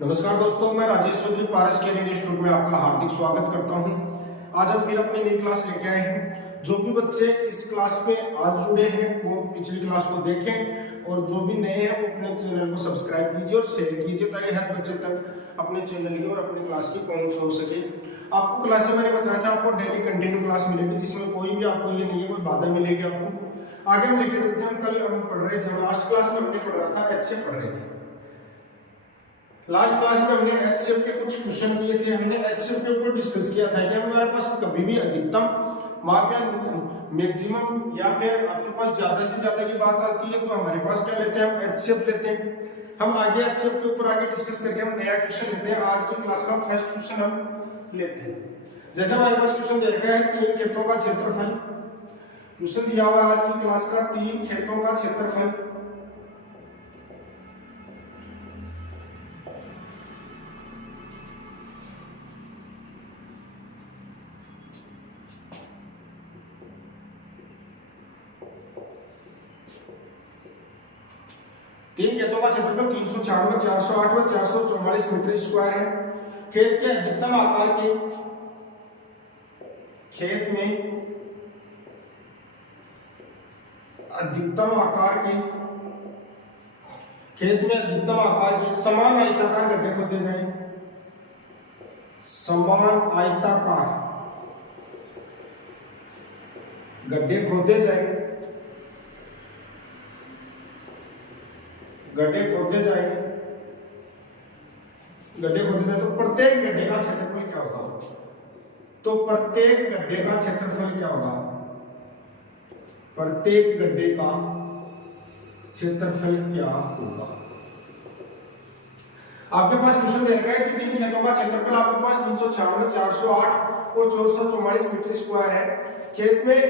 नमस्कार दोस्तों, मैं राजेश चौधरी पारस कैरियर इंस्टीट्यूट में आपका हार्दिक स्वागत करता हूं। आज हम फिर अपनी नई क्लास लेके आए हैं। जो भी बच्चे इस क्लास में आज जुड़े हैं वो पिछली क्लास को देखें और जो भी नए हैं वो अपने चैनल को सब्सक्राइब कीजिए और शेयर कीजिए ताकि हर बच्चे तक अपने चैनल की और अपनी क्लास की पहुंच हो सके। आपको क्लास में मैंने बताया था आपको डेली कंटिन्यू क्लास मिलेगी जिसमें कोई भी आपको ये नहीं है कोई बाधा मिलेगी आपको। आगे हम लेके चलते हैं। कल हम पढ़ रहे थे, लास्ट क्लास में हमने पढ़ रहा था HCF पढ़ रहे थे। लास्ट क्लास में हमने HCF के कुछ क्वेश्चन किए थे। हमने HCF के ऊपर डिस्कस किया था कि हमारे पास कभी भी अधिकतम वहां पे मैक्सिमम या फिर आपके पास ज्यादा से ज्यादा की बात आती है तो हमारे पास क्या लेते हैं, हम HCF लेते हैं। हम आगे HCF के ऊपर आगे डिस्कस करके हम नया क्वेश्चन लेते हैं। आज की क्लास का फर्स्ट क्वेश्चन हम लेते हैं। जैसे हमारे पास क्वेश्चन दे रखा है 3 खेतों का क्षेत्रफल। क्वेश्चन दिया हुआ है आज की क्लास का 3 खेतों का क्षेत्रफल। तीन खेतों का क्षेत्रफल 396, 408 व 444 मीटर स्क्वायर है। खेत के अधिकतम आकार के खेत में अधिकतम आकार के समान आयताकार गड्ढे खोदे जाएं। समान आयताकार गड्ढे खोदे जाएं। तो प्रत्येक गड्ढे का क्षेत्रफल क्या होगा? प्रत्येक गड्ढे का क्षेत्रफल क्या होगा? आपके पास क्वेश्चन दे रखा है कि 3 खेतों का क्षेत्रफल आपके पास 396, 408 और 444 मीटर स्क्वायर है। खेत में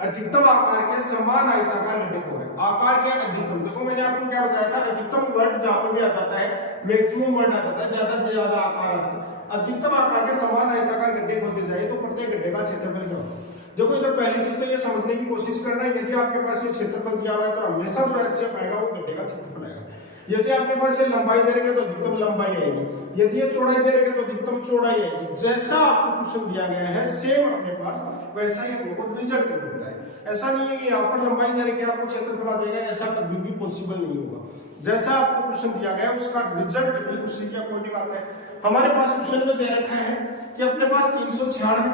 अधिकतम आकार के समान आयताकार गड्ढे खोद रहे। आकार के अधिकतम, देखो मैंने आपको क्या बताया था, अधिकतम वर्ड जहां पर भी आ जाता है मैक्सिमम वर्ड आ जाता है, ज्यादा से ज्यादा आकार आता है। अधिकतम आकार के समान आयताकार गड्ढे खोदे जाए तो प्रत्येक गड्ढे का क्षेत्रफल क्या होगा? देखो इधर पहली चीज तो ये समझने की कोशिश करना है, यदि आपके पास ये क्षेत्रफल दिया हुआ है तो हमेशा जो HCF आएगा वो गड्ढे का क्षेत्रफल आएगा। यदि आपके पास ये लंबाई दे रखे तो अधिकतम लंबाई आएगी, यदि ये चौड़ाई दे रखे तो अधिकतम चौड़ाई आएगी। जैसा आपको क्वेश्चन दिया गया है सेम अपने पास वैसा ही अपने को रिजल्ट मिलता है। ऐसा नहीं है कि यहाँ पर लंबाई दे रखी आपको क्षेत्रफल आ जाएगा, ऐसा कभी भी पॉसिबल नहीं होगा। जैसा आपको क्वेश्चन दिया गया उसका रिजल्ट भी उसी के अकॉर्डिंग आता है। हमारे पास क्वेश्चन में दे रखा है कि अपने पास 396,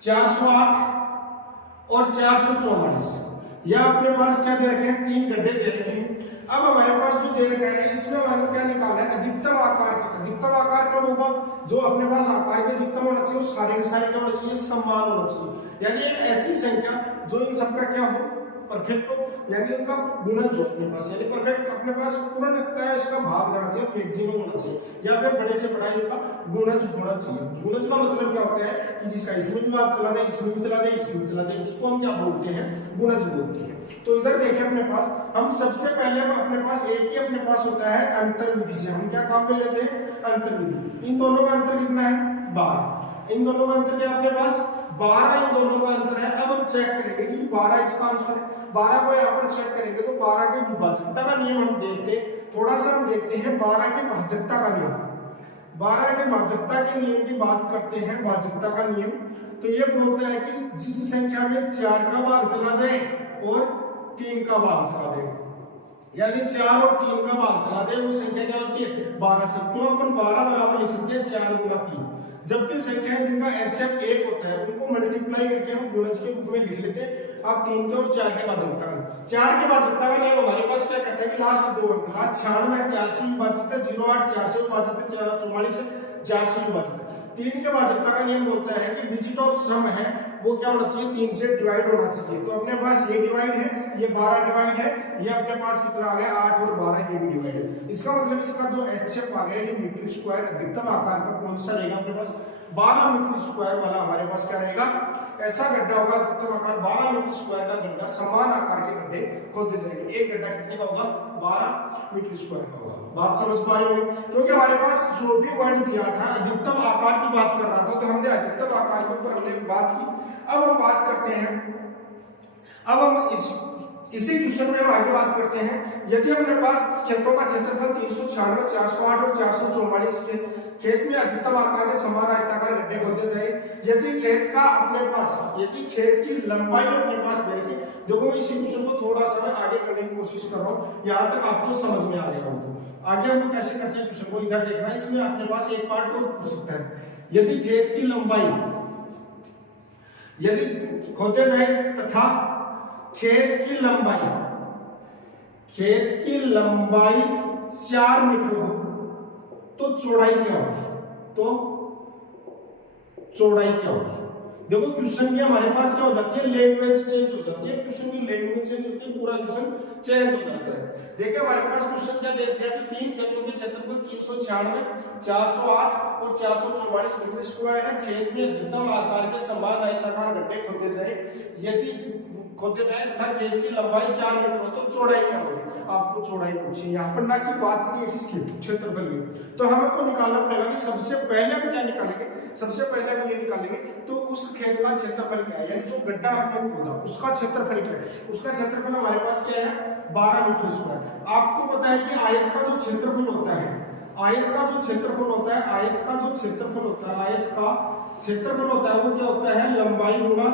408 और 444 या अपने पास क्या दे रखे हैं, 3 गड्ढे दे रखे हैं। अब हमारे पास जो दे रखा है इसमें हमारे को क्या निकालना है, अधिकतम आकार। अधिकतम आकार कब होगा? जो अपने पास आकार के अधिकतम होना चाहिए और सारे के सारे क्या होना चाहिए, समान होना चाहिए। यानी एक ऐसी संख्या जो इन सबका क्या हो, परफेक्ट हो, यानी उनका गुणज हो अपने पास, यानी परफेक्ट अपने पास पूर्णतः इसका भाग जाना चाहिए, मैक्सिमम होना चाहिए, या फिर बड़े से बड़ा इनका गुणज होना चाहिए। गुणज का मतलब क्या होता है कि जिसका इसमें भी भाग चला जाए, इसमें भी चला जाए, इसमें भी चला जाए, उसको हम क्या बोलते हैं, गुणज बोलते हैं। तो इधर देखिए अपने पास हम सबसे पहले हम अपने पास एक ही अपने पास होता है अंतर विधि से। हम क्या काम पे लेते हैं, अंतर विधि। इन दोनों का अंतर कितना है, 12। इन दोनों का अंतर क्या अपने पास 12, इन दोनों का अंतर है। अब हम चेक करेंगे कि 12 इसका आंसर है। 12 को यहाँ पर चेक करेंगे तो 12 के विभाजकता का नियम हम देखते हैं, थोड़ा सा हम देखते हैं 12 के भाजकता का नियम। 12 के भाजकता के नियम की बात करते हैं, भाजकता का नियम तो ये बोलता है कि जिस संख्या में 4 का भाग चला जाए और 3 का भाग चला जाए, यानी 4 और 3 का भाग चला जाए वो संख्या क्या होती है, 12 से। क्यों अपन 12 बराबर लिख सकते हैं 4 गुना 3। जबकि संख्याएं जिनका HCF 1 होता है उनको मल्टीप्लाई करके हम गुणज के रूप में लिख लेते हैं। आप 3 के और 4 के भाजकता का 4 के भाजकता का नियम हमारे पास क्या कहता है कि लास्ट 2 अंक, लास्ट 96 4 से विभाजित है, 08 4 से विभाजित है, 44 4 से विभाजित है। 3 के भाजकता का नियम बोलता है कि डिजिट ऑफ सम है वो क्या होना चाहिए, 3 से डिवाइड होना चाहिए। तो अपने पास ये डिवाइड है, ये 12 डिवाइड है, ये अपने पास कितना आ गया 8 और 12 ये भी डिवाइड है। इसका मतलब इसका जो HCF आ गया ये मीटर स्क्वायर अधिकतम आकार का कौन सा रहेगा अपने पास, 12 मीटर स्क्वायर वाला हमारे पास क्या रहेगा, ऐसा गड्ढा होगा अधिकतम आकार 12 मीटर स्क्वायर का गड्ढा, समान आकार के गड्ढे खोदे जाएंगे। एक गड्ढा कितने का होगा, 12 मीटर स्क्वायर का होगा। बात समझ पा रहे हो? क्योंकि हमारे पास जो भी वर्ड दिया था अधिकतम आकार की बात कर रहा था तो हमने अधिकतम आकार के ऊपर हमने बात की। अब हम बात करते हैं, अब हम इसी क्वेश्चन में हम आगे बात करते हैं। यदि अपने पास खेतों का क्षेत्रफल 396, 408 और 444 के खेत में अधिकतम आकार के समान आयताकार गड्ढे खोदे जाए, यदि खेत की लंबाई अपने पास दे रखी, देखो मैं इसी क्वेश्चन को थोड़ा सा मैं आगे करने की कोशिश कर रहा हूँ, यहाँ तक आपको समझ में आ गया हो तो आगे हम कैसे करते हैं क्वेश्चन को इधर देखना है। इसमें अपने पास एक पार्ट को पूछ सकता है, यदि खेत की लंबाई यदि खोदे जाए तथा खेत की लंबाई 4 मीटर हो तो चौड़ाई क्या होगी? देखो क्वेश्चन की हमारे पास क्या हो जाती है, लैंग्वेज चेंज हो जाती है, क्वेश्चन की लैंग्वेज चेंज होती है, पूरा क्वेश्चन चेंज हो जाता है। देखिए हमारे पास क्वेश्चन क्या दे दिया कि 3 खेतों के क्षेत्रफल 396, 408 और 444 मीटर स्क्वायर है। खेत में अधिकतम आकार के समान आयताकार गड्ढे खोदे जाए तथा खेत की लंबाई 4 मीटर हो तो चौड़ाई क्या होगी? आपको चौड़ाई पूछी, यहाँ पर ना की बात करिए किसकी, क्षेत्रफल की। तो हमको निकालना पड़ेगा कि सबसे पहले हम क्या निकालेंगे, सबसे पहले हम ये निकालेंगे तो उस खेत का क्षेत्रफल क्या है, यानी जो गड्ढा आपने खोदा उसका क्षेत्रफल क्या है। उसका क्षेत्रफल हमारे पास क्या है, 12 मीटर स्क्वायर। आपको पता है कि आयत का जो क्षेत्रफल होता है वो क्या होता है, लंबाई गुना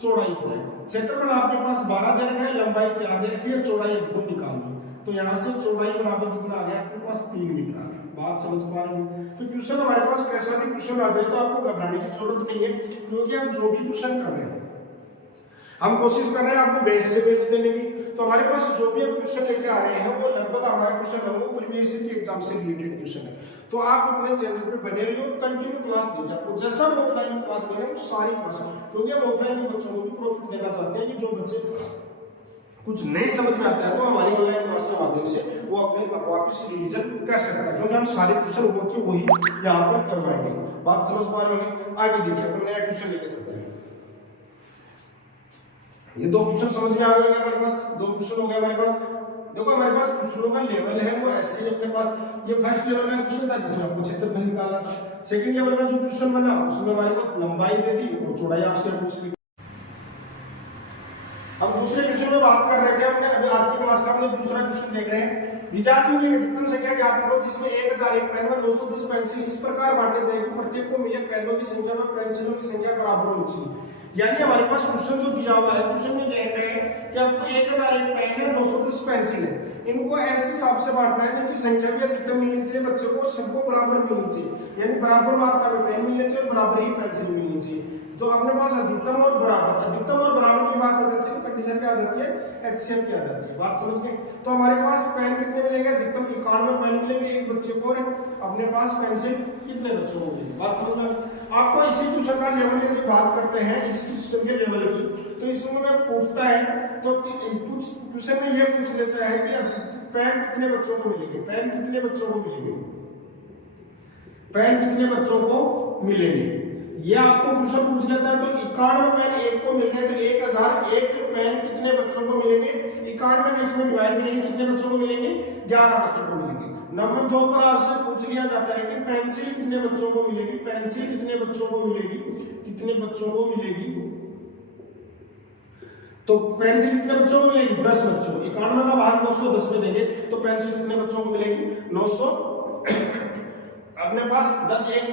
चौड़ाई होता है। क्षेत्रफल आपके पास 12 दे रखा है, लंबाई 4 दे रखी है, चौड़ाई आपको निकालनी है। तो यहाँ से चौड़ाई बराबर कितना आ गया आपके पास, 3 मीटर आ गया। बात समझ पा रहे हैं? तो क्वेश्चन हमारे पास कैसा भी क्वेश्चन आ जाए तो आपको घबराने की जरूरत नहीं है, क्योंकि हम जो भी क्वेश्चन कर रहे हैं हम कोशिश कर रहे हैं आपको बेस्ट से बेस्ट देने की। तो हमारे पास जो भी हम क्वेश्चन लेके आ रहे हैं वो लगभग हमारा क्वेश्चन है वो प्रीवियस ईयर के एग्जाम से रिलेटेड क्वेश्चन है। तो आप अपने चैनल पे बने रहिए और कंटिन्यू क्लास दीजिए। आपको जैसा हम ऑफलाइन क्लास दे रहे हैं सारी क्लास, क्योंकि हम ऑफलाइन के बच्चों को भी प्रॉफिट देना चाहते हैं कि जो बच्चे कुछ नहीं समझ में आता है तो हमारी ऑनलाइन क्लास के माध्यम से वो अपने वापस रिवीजन कर सकता है, क्योंकि हम सारे क्वेश्चन होके वही यहाँ पर करवाएंगे। बात समझ पा रहे होंगे? आगे देखिए अपन नया क्वेश्चन लेके चलते हैं। ये 2 क्वेश्चन समझ में आ गए हमारे पास, 2 क्वेश्चन हो गए हमारे पास। देखो हमारे पास क्वेश्चनों का लेवल है वो ऐसे ही अपने पास, ये फर्स्ट लेवल का क्वेश्चन था जिसमें आपको क्षेत्रफल निकालना था। सेकंड लेवल का जो क्वेश्चन बना उसमें हमारे को लंबाई दे दी और चौड़ाई आपसे पूछ ली। अब दूसरे क्वेश्चन में बात कर रहे थे हमने, अभी आज की क्लास का हमने दूसरा क्वेश्चन देख रहे हैं। विद्यार्थियों की अधिकतम संख्या ज्ञात करो जिसमें 1001 पेन व 910 पेंसिल इस प्रकार बांटे जाए कि प्रत्येक को मिले पेनों की संख्या व पेंसिलों की संख्या बराबर होनी चाहिए। यानी हमारे पास क्वेश्चन जो दिया हुआ है, क्वेश्चन में कहते हैं कि आपको 1001 पेन है, 910 पेंसिल है, इनको ऐसे हिसाब से बांटना है जिनकी संख्या भी अधिकतम मिलनी चाहिए, बच्चों को सबको बराबर मिलनी चाहिए, यानी बराबर मात्रा में पेन मिलने चाहिए, बराबर ही पेंसिल मिलनी चाहिए। तो अपने पास अधिकतम और बराबर की बात आ जाती है तो कंडीशन क्या आ जाती है, एचसीएफ की आ जाती है। बात समझ गए? तो हमारे पास पेन कितने मिलेंगे, अधिकतम 91 पेन मिलेंगे एक बच्चे को, और अपने पास पेंसिल कितने बच्चों को मिलेंगे। बात समझ में? आपको इसी क्वेश्चन का लेवल यदि बात करते हैं इस क्वेश्चन के लेवल की, तो इसमें मैं पूछता है तो क्वेश्चन में ये पूछ लेता है कि पेन कितने बच्चों को मिलेंगे, पेन कितने बच्चों को मिलेंगे, ये आपको क्वेश्चन पूछ लेता है। तो 91 पेन एक को मिल रहे तो 1001 पेन कितने बच्चों को मिलेंगे, 91 में इसमें डिवाइड करेंगे कितने बच्चों को मिलेंगे, 11 बच्चों को मिलेंगे। नंबर 2 पर आपसे पूछ लिया जाता है कि पेंसिल कितने बच्चों को मिलेगी, तो पेंसिल कितने बच्चों को मिलेगी, 10 बच्चों। 91 का भाग 910 में देंगे तो पेंसिल कितने बच्चों को मिलेगी, 900। अपने पास 10 एक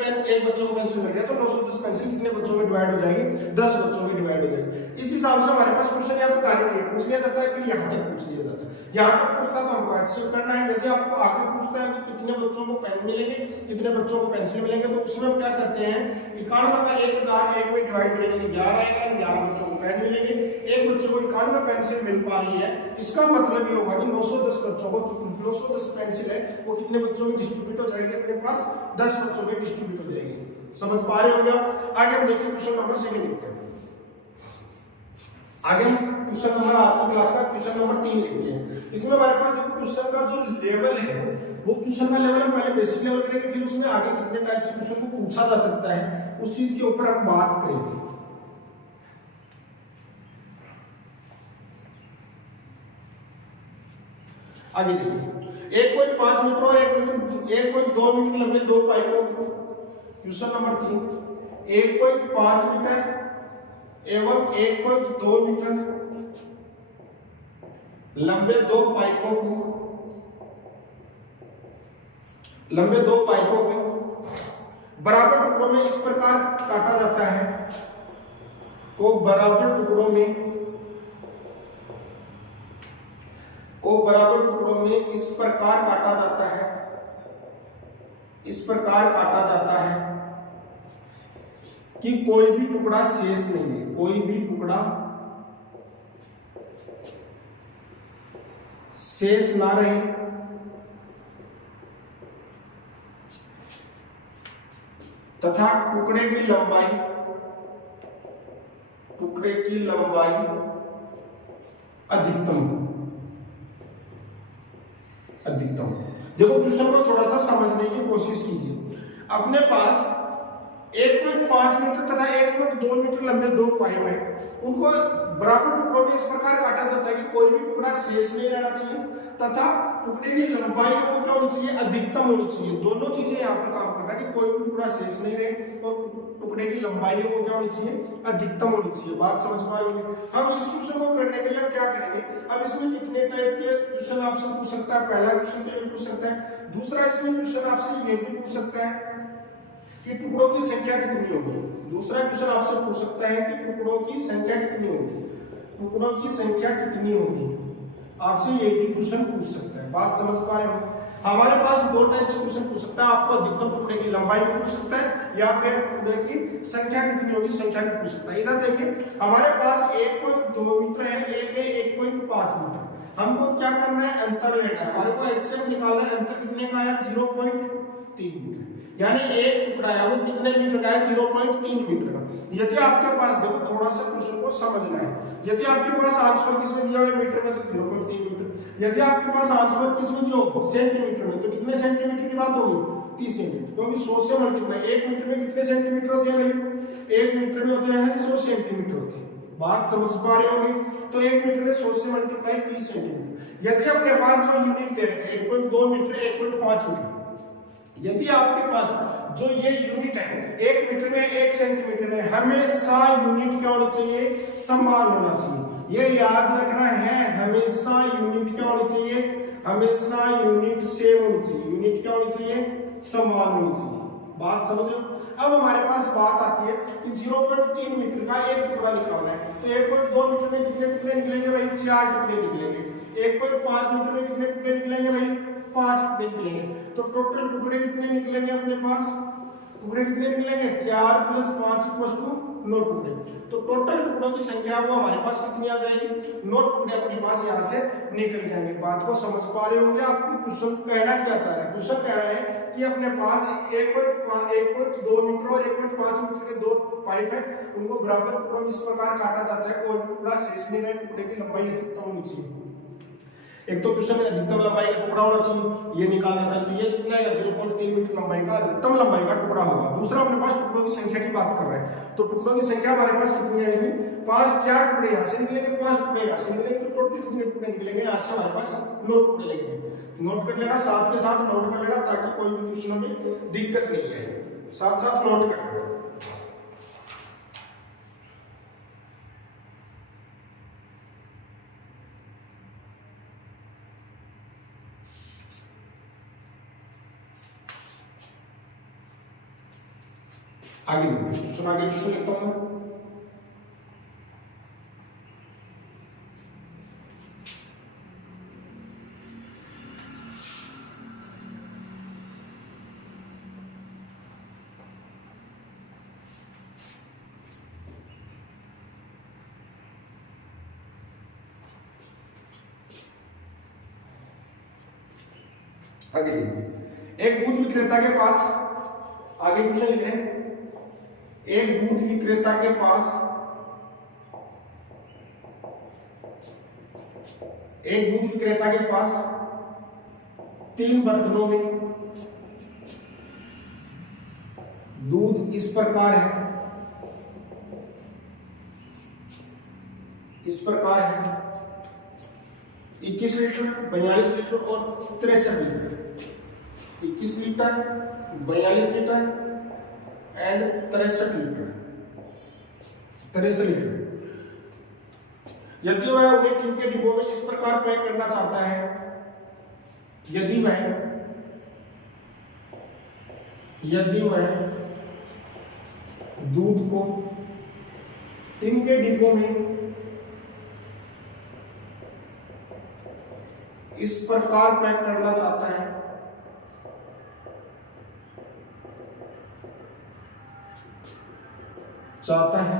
बच्चों को पेंसिल मिल गया तो 910 पेंसिल कितने बच्चों में डिवाइड हो जाएगी, 10 बच्चों में डिवाइड हो जाएगी। इस हिसाब से हमारे पास क्वेश्चन या तो डायरेक्ट ये पूछ लिया जाता है फिर यहाँ तक पूछ लिया जाता है। यहाँ तक पूछता तो हमको एचसीएफ करना है। यदि आपको आगे पूछता है कि कितने बच्चों को पेन मिलेंगे, कितने बच्चों को पेंसिल मिलेंगे, तो उसमें हम क्या करते हैं, 91 का 1001 में डिवाइड करेंगे तो 11 आएगा, 11 बच्चों को पेन मिलेंगे, एक बच्चे को 91 पेंसिल मिल पा रही है। इसका मतलब ये होगा कि 910 बच्चों को 910 पेंसिल है वो कितने बच्चों में डिस्ट्रीब्यूट हो जाएगी, अपने पास 10 बच्चों में डिस्ट्रीब्यूट हो जाएगी। समझ पा रहे होंगे आप? आगे हम देखिए क्वेश्चन नंबर 7 लिखते हैं। आगे हम क्वेश्चन नंबर आज की क्लास का क्वेश्चन नंबर 3 लिखते हैं। इसमें हमारे पास देखो क्वेश्चन का जो लेवल है वो क्वेश्चन का लेवल हम पहले बेसिक लेवल करेंगे, फिर उसमें आगे कितने टाइप से क्वेश्चन को पूछा जा सकता है उस चीज के ऊपर हम बात करेंगे। आगे देखिए 1.5 मीटर और 1.2 मीटर लंबे 2 पाइपों क्वेश्चन नंबर 3 1.5 मीटर एवं 1.2 मीटर लंबे दो पाइपों को बराबर टुकड़ों में इस प्रकार काटा जाता है, बराबर टुकड़ों में इस प्रकार काटा जाता है कि कोई भी टुकड़ा शेष नहीं है, कोई भी टुकड़ा शेष ना रहे, तथा टुकड़े की लंबाई अधिकतम। देखो क्वेश्चन को थोड़ा सा समझने की कोशिश कीजिए। अपने पास 1.5 मीटर तथा 1.2 मीटर लंबे दो पाइप हैं, उनको बराबर टुकड़ों में इस प्रकार काटा जाता है कि कोई भी टुकड़ा शेष नहीं रहना चाहिए, तथा टुकड़े की लंबाई वो क्या होनी चाहिए, अधिकतम होनी चाहिए। दोनों चीजें यहाँ पर काम कर रहा है कि कोई भी टुकड़ा शेष नहीं रहे और टुकड़े की लंबाई वो क्या होनी चाहिए, अधिकतम होनी चाहिए। बात समझ पा रहे होंगे। हम इस क्वेश्चन को करने के लिए क्या करेंगे, अब इसमें कितने टाइप के क्वेश्चन आपसे पूछ सकता है। पहला क्वेश्चन तो ये पूछ सकता है, दूसरा इसमें क्वेश्चन आपसे ये भी पूछ सकता है कि टुकड़ों की संख्या कितनी होगी। दूसरा क्वेश्चन आपसे पूछ सकता है कि टुकड़ों की संख्या कितनी होगी, आपसे ये भी क्वेश्चन पूछ सकता है। बात समझ पा रहे हो। हमारे पास दो टाइप से क्वेश्चन पूछ सकता है, आपको अधिकतम टुकड़े की लंबाई भी पूछ सकता है या फिर टुकड़े की संख्या कितनी होगी, संख्या भी पूछ सकता है। इधर देखिए हमारे पास 1.2 मीटर है, एक है 1.5 मीटर। हमको क्या करना है, अंतर लेना है। हमारे को HCF निकालना है। अंतर कितने का आया, 0.3 मीटर, यानी एक टुकड़ा है वो कितने मीटर का है, 0.3 मीटर का। यदि आपके पास, देखो थोड़ा सा क्वेश्चन को समझना है, यदि आपके पास आंसर किसमें दिया हुआ मीटर में तो 0.3 मीटर, यदि आपके पास आंसर किसमें जो सेंटीमीटर में तो कितने सेंटीमीटर की बात होगी, 30 सेंटीमीटर, क्योंकि 100 से मल्टीप्लाई। 1 मीटर में कितने सेंटीमीटर होते हैं भाई, 1 मीटर में होते हैं 100 सेंटीमीटर होते हैं। बात समझ पा रहे होंगे। तो 1 मीटर में 100 से मल्टीप्लाई 30 सेंटीमीटर। यदि अपने पास जो यूनिट दे रखे हैं 1.2 मीटर 1.5 मीटर, यदि आपके पास जो ये यूनिट है 1 मीटर में 1 सेंटीमीटर है, हमेशा यूनिट क्या होनी चाहिए, समान होना चाहिए। ये याद रखना है, हमेशा यूनिट क्या होनी चाहिए, हमेशा यूनिट सेम होनी चाहिए, यूनिट क्या होनी चाहिए, समान होनी चाहिए। बात समझ रहे हो। अब हमारे पास बात आती है कि 0.3 मीटर का एक टुकड़ा निकालना है, तो 1.2 मीटर में कितने टुकड़े निकलेंगे भाई, 4 टुकड़े निकलेंगे। 1.5 मीटर में कितने टुकड़े निकलेंगे भाई, 5 टुकड़े निकलेंगे। तो टोटल टुकड़े कितने निकलेंगे, अपने पास टुकड़े कितने निकलेंगे, 4 + 5 = 9 टुकड़े। तो टोटल टुकड़ों की संख्या वो हमारे पास कितनी आ जाएगी, 9 टुकड़े अपने पास यहाँ से निकल जाएंगे। बात को समझ पा रहे होंगे। आपको क्वेश्चन कहना क्या चाह रहा है, क्वेश्चन कह रहा है कि अपने पास 1.2 मीटर और 1.5 मीटर के दो पाइप है, उनको बराबर टुकड़ों में इस प्रकार काटा जाता है, कोई टुकड़ा शेष नहीं रहे, टुकड़े की लंबाई अधिकतम होनी चाहिए। एक तो क्वेश्चन में अधिकतम लंबाई का टुकड़ा होना चाहिए, ये निकालना था। तो ये कितना है, 0.3 मीटर लंबाई का अधिकतम लंबाई का टुकड़ा होगा। दूसरा अपने पास टुकड़ों की संख्या की बात कर रहे हैं, तो टुकड़ों की संख्या हमारे पास कितनी आएगी, 5, 4 टुकड़े यहाँ से निकलेंगे, 5 टुकड़े यहाँ से निकलेंगे, तो टोटल कितने टुकड़े निकलेंगे, यहाँ से हमारे पास 9 टुकड़े लगेंगे। नोट कर लेना, साथ के साथ नोट कर लेना, ताकि कोई भी क्वेश्चन में दिक्कत नहीं आए, साथ साथ नोट कर लेना। आगे क्वेश्चन लिखता हूं मैं। आगे एक दूध विक्रेता के पास, आगे क्वेश्चन लिखे, एक दूध विक्रेता के पास 3 बर्तनों में दूध इस प्रकार है, 21 लीटर, 42 लीटर और 63 litre. 21 litre, 42 litre and 63 litre. यदि वह उन्हें टीन के डिब्बों में इस प्रकार पैक करना चाहता है, यदि वह दूध को टीन के डिब्बों में इस प्रकार पैक करना चाहता है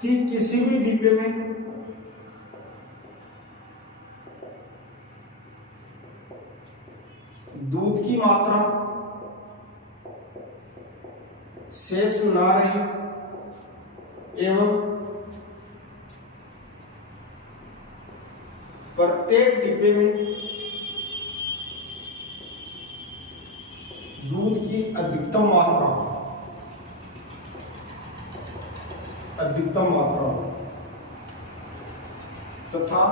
कि किसी भी डिब्बे में दूध की मात्रा शेष ना रहे एवं प्रत्येक डिब्बे में दूध की अधिकतम मात्रा तथा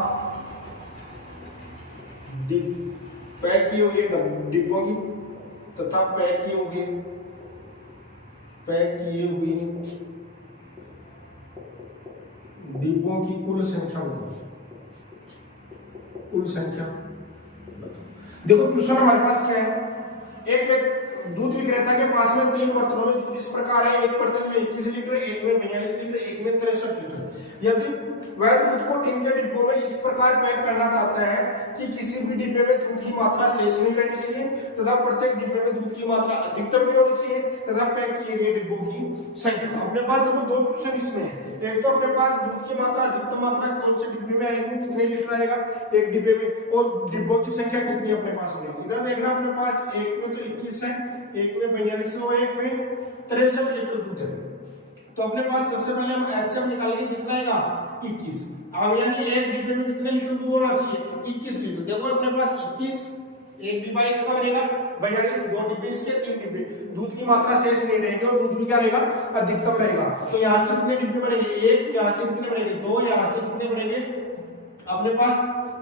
पैक की हुई डिब्बों की तथा पैक किए हुए डिब्बों की कुल संख्या बताओ। देखो क्वेश्चन हमारे पास क्या है, एक दूध विक्रेता के पास में 3 बर्तनों में दूध इस प्रकार है, एक बर्तन में 21 लीटर, एक में 42 लीटर, एक में 63 लीटर। यदि वह दूध को टीन के डिब्बों में इस प्रकार पैक करना चाहता है कि किसी भी डिब्बे में दूध की मात्रा शेष नहीं रहनी चाहिए तथा प्रत्येक डिब्बे में दूध की मात्रा अधिकतम भी होनी चाहिए तथा पैक किए गए डिब्बों की संख्या। अपने पास देखो 2 क्वेश्चन इसमें है। एक तो अपने पास दूध की मात्रा अधिकतम मात्रा कौन से डिब्बे में आएगी, कितने लीटर आएगा एक डिब्बे में, और डिब्बों की संख्या कितनी अपने पास रहेगी। इधर देखना अपने पास एक में तो 21 है, एक में 42 और एक में 63 लीटर दूध है। तो अपने पास सबसे पहले हम एचसीएफ निकालेंगे, कितना आएगा 21। अब यानी एक डिब्बे में कितने लीटर दूध होना चाहिए 21 लीटर। देखो अपने पास 21, एक डिब्बा इसका बनेगा 42, 2 डिब्बे इसके, 3 डिब्बे, दूध की मात्रा शेष नहीं रहेगी और दूध भी क्या रहेगा अधिकतम रहेगा। तो यहाँ से कितने डिब्बे बनेंगे, एक, यहाँ से कितने बनेंगे 2, यहाँ से कितने बनेंगे अपने पास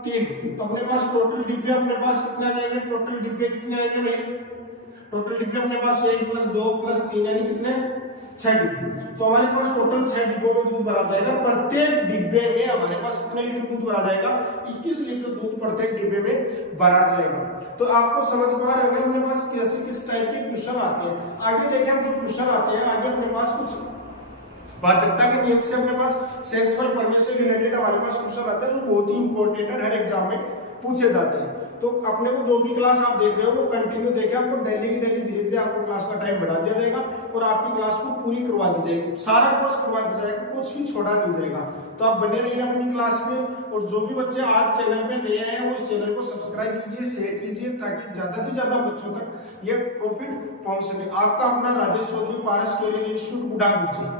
3। तो अपने पास टोटल डिब्बे अपने पास कितने आ जाएंगे, टोटल डिब्बे कितने आएंगे भाई, टोटल डिब्बे अपने पास 1 + 2 + 3 यानी कितने 6 डिब्बे। तो हमारे पास टोटल 6 डिब्बों में दूध भरा जाएगा। प्रत्येक डिब्बे में हमारे पास कितने लीटर दूध भरा जाएगा, 21 लीटर दूध प्रत्येक डिब्बे में भरा जाएगा। तो आपको समझ पा रहे होंगे अपने पास कैसे किस टाइप के क्वेश्चन आते हैं। आगे देखें हम जो क्वेश्चन आते हैं, आगे अपने पास कुछ भाजकता के नियम से अपने पास सेक्सुअल पढ़ने से रिलेटेड हमारे पास क्वेश्चन आते हैं जो बहुत ही इंपॉर्टेंट है, हर एग्जाम में पूछे जाते हैं। तो अपने को जो भी क्लास आप देख रहे हो वो कंटिन्यू देखें, आपको डेली की डेली धीरे धीरे आपको क्लास का टाइम बढ़ा दिया जाएगा और आपकी क्लास को पूरी करवा दी जाएगी, सारा कोर्स करवा दिया जाएगा, कुछ भी छोड़ा नहीं जाएगा। तो आप बने रहिए अपनी क्लास में। और जो भी बच्चे आज चैनल पे नए आए हैं वो इस चैनल को सब्सक्राइब कीजिए, शेयर कीजिए, ताकि ज्यादा से ज्यादा बच्चों तक ये प्रॉफिट पहुंच सके। आपका अपना राजेश चौधरी, पारस ट्रेनिंग इंस्टीट्यूट, गुडागुड़।